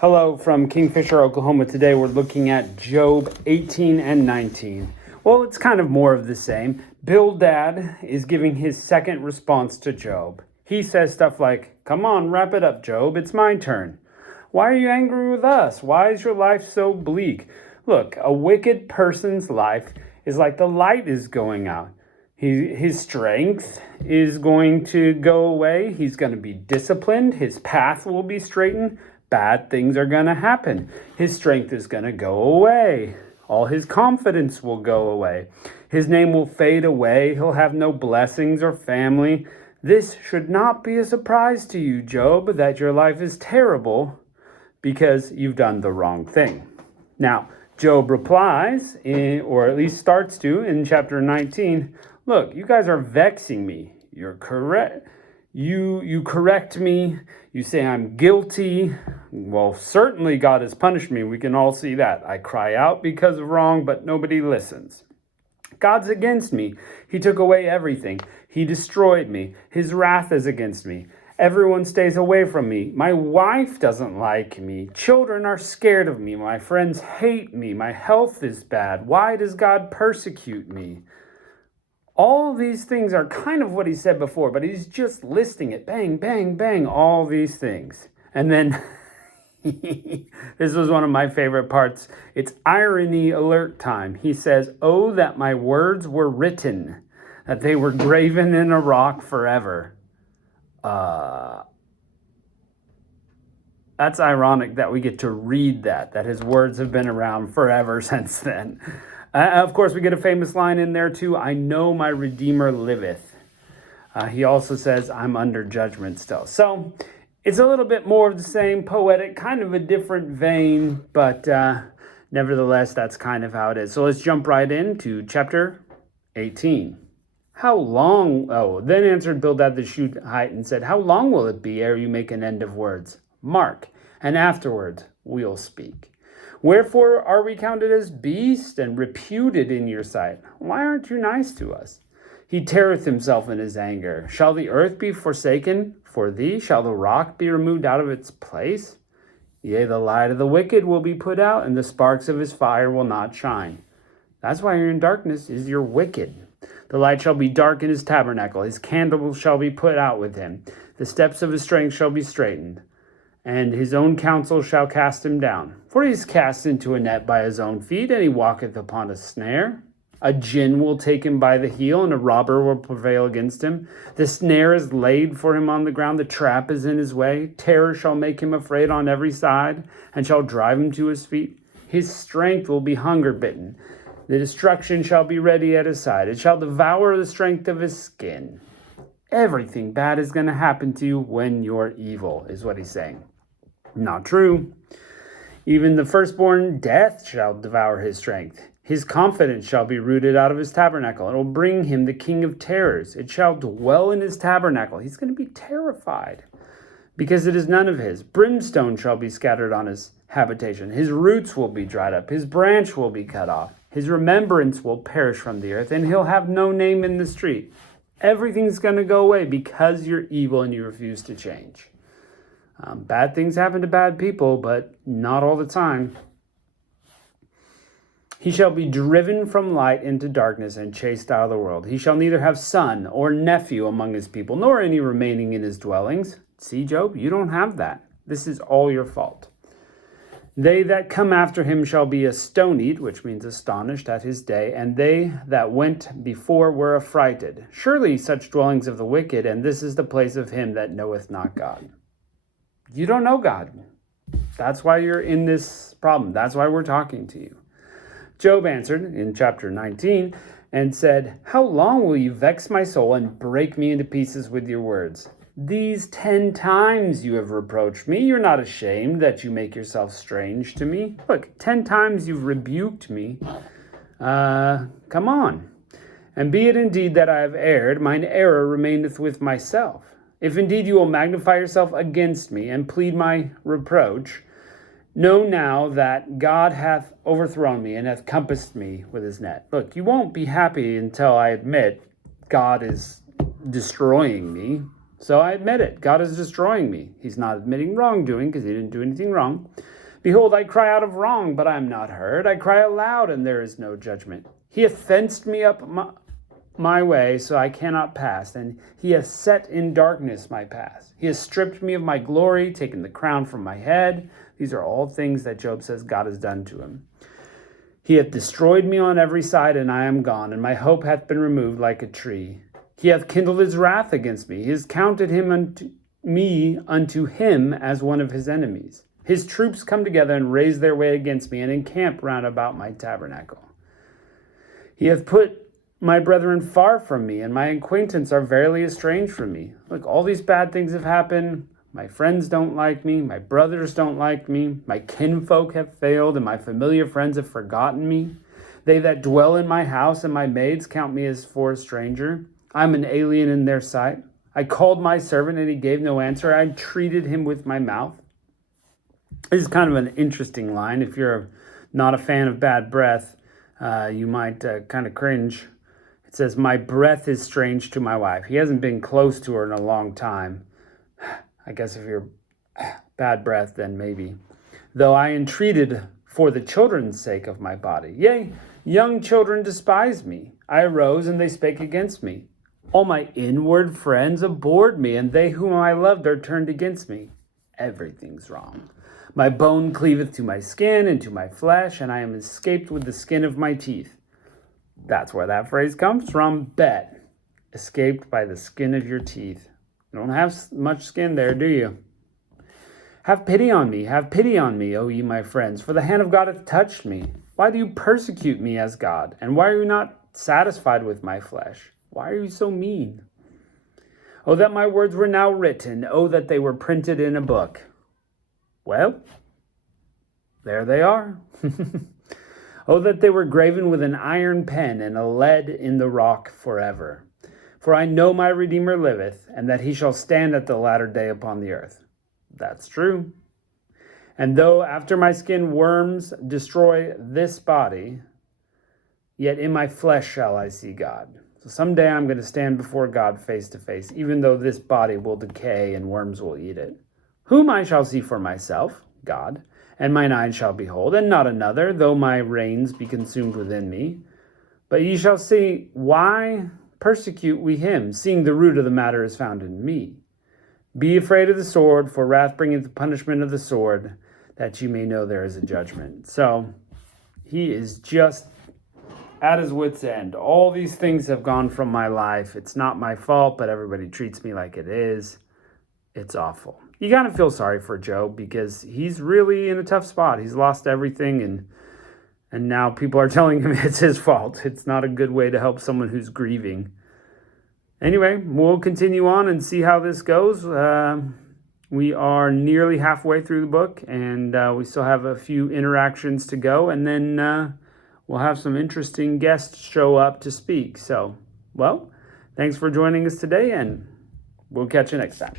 Hello from Kingfisher, Oklahoma. Today we're looking at Job 18 and 19. Well, it's kind of more of the same. Bildad is giving his second response to Job. He says stuff like, "Come on, wrap it up, Job. It's my turn. Why are you angry with us? Why is your life so bleak? Look, a wicked person's life is like the light is going out. His strength is going to go away. He's going to be disciplined. His path will be straightened. Bad things are going to happen. His strength is going to go away. All his confidence will go away. His name will fade away. He'll have no blessings or family. This should not be a surprise to you, Job, that your life is terrible because you've done the wrong thing." Now, Job replies, or at least starts to, in chapter 19, "Look, you guys are vexing me. You're correct. You correct me. You say I'm guilty. Well, certainly God has punished me. We can all see that. I cry out because of wrong, but nobody listens. God's against me. He took away everything. He destroyed me. His wrath is against me. Everyone stays away from me. My wife doesn't like me. Children are scared of me. My friends hate me. My health is bad. Why does God persecute me?" All these things are kind of what he said before, but he's just listing it. Bang, bang, bang, all these things. And then, this was one of my favorite parts. It's irony alert time. He says, "Oh, that my words were written, that they were graven in a rock forever." That's ironic that we get to read that his words have been around forever since then. Of course, we get a famous line in there too. "I know my Redeemer liveth." He also says, "I'm under judgment still." So it's a little bit more of the same, poetic, kind of a different vein, but nevertheless, that's kind of how it is. So let's jump right into chapter 18. Then answered Bildad the Shuhite and said, "How long will it be ere you make an end of words? Mark, and afterward we'll speak. Wherefore are we counted as beasts and reputed in your sight? Why aren't you nice to us? He teareth himself in his anger. Shall the earth be forsaken for thee? Shall the rock be removed out of its place? Yea, the light of the wicked will be put out, and the sparks of his fire will not shine." That's why you're in darkness, is you're wicked. "The light shall be dark in his tabernacle. His candle shall be put out with him. The steps of his strength shall be straightened, and his own counsel shall cast him down. For he is cast into a net by his own feet, and he walketh upon a snare. A gin will take him by the heel, and a robber will prevail against him. The snare is laid for him on the ground, the trap is in his way. Terror shall make him afraid on every side, and shall drive him to his feet. His strength will be hunger bitten. The destruction shall be ready at his side. It shall devour the strength of his skin." Everything bad is going to happen to you when you're evil, is what he's saying. Not true. "Even the firstborn death shall devour his strength. His confidence shall be rooted out of his tabernacle. It will bring him the king of terrors. It shall dwell in his tabernacle." He's going to be terrified because it is none of his. "Brimstone shall be scattered on his habitation. His roots will be dried up. His branch will be cut off. His remembrance will perish from the earth, and he'll have no name in the street." Everything's going to go away because you're evil and you refuse to change. Bad things happen to bad people, but not all the time. "He shall be driven from light into darkness and chased out of the world. He shall neither have son or nephew among his people, nor any remaining in his dwellings." See, Job, you don't have that. This is all your fault. "They that come after him shall be astonied," which means astonished, "at his day, and they that went before were affrighted. Surely such dwellings of the wicked, and this is the place of him that knoweth not God." You don't know God. That's why you're in this problem. That's why we're talking to you. Job answered in chapter 19 and said, "How long will you vex my soul and break me into pieces with your words? These 10 times you have reproached me. You're not ashamed that you make yourself strange to me. Look, 10 times you've rebuked me. Come on. And be it indeed that I have erred, mine error remaineth with myself. If indeed you will magnify yourself against me and plead my reproach, know now that God hath overthrown me and hath compassed me with his net." Look, you won't be happy until I admit God is destroying me. So I admit it. God is destroying me. He's not admitting wrongdoing because he didn't do anything wrong. Behold, I cry out of wrong, but I am not heard. I cry aloud, and there is no judgment. He hath fenced me up my way, so I cannot pass, and he has set in darkness my path. He has stripped me of my glory, taken the crown from my head. These are all things that Job says God has done to him. He hath destroyed me on every side, and I am gone, and my hope hath been removed like a tree. He hath kindled his wrath against me. He has counted me unto him as one of his enemies. His troops come together and raise their way against me, and encamp round about my tabernacle. He hath put my brethren far from me, and my acquaintance are verily estranged from me. Look, all these bad things have happened. My friends don't like me. My brothers don't like me. My kinfolk have failed, and my familiar friends have forgotten me. They that dwell in my house and my maids count me as for a stranger. I am an alien in their sight. I called my servant, and he gave no answer. I treated him with my mouth. This is kind of an interesting line. If you're not a fan of bad breath, you might kind of cringe. It says, my breath is strange to my wife. He hasn't been close to her in a long time. I guess if you're bad breath, then maybe. Though I entreated for the children's sake of my body. Yea, young children despise me. I arose, and they spake against me. All my inward friends abhorred me, and they whom I loved are turned against me. Everything's wrong. My bone cleaveth to my skin and to my flesh, and I am escaped with the skin of my teeth. That's where that phrase comes from. Bet. Escaped by the skin of your teeth. You don't have much skin there, do you? Have pity on me, O ye my friends, for the hand of God hath touched me. Why do you persecute me as God? And why are you not satisfied with my flesh? Why are you so mean? Oh, that my words were now written. Oh, that they were printed in a book. Well, there they are. Oh, that they were graven with an iron pen and a lead in the rock forever. For I know my Redeemer liveth, and that he shall stand at the latter day upon the earth. That's true. And though after my skin worms destroy this body, yet in my flesh shall I see God. So someday I'm going to stand before God face to face, even though this body will decay and worms will eat it. Whom I shall see for myself, God, and mine eyes shall behold, and not another, though my reins be consumed within me. But ye shall see, why persecute we him, seeing the root of the matter is found in me? Be afraid of the sword, for wrath bringeth the punishment of the sword, that you may know there is a judgment. So he is just at his wit's end. All these things have gone from my life. It's not my fault, but everybody treats me like it is. It's awful. You kind of feel sorry for Job because he's really in a tough spot. He's lost everything, and now people are telling him it's his fault. It's not a good way to help someone who's grieving. Anyway, we'll continue on and see how this goes. We are nearly halfway through the book, and we still have a few interactions to go, and then we'll have some interesting guests show up to speak. So, well, thanks for joining us today, and we'll catch you next time.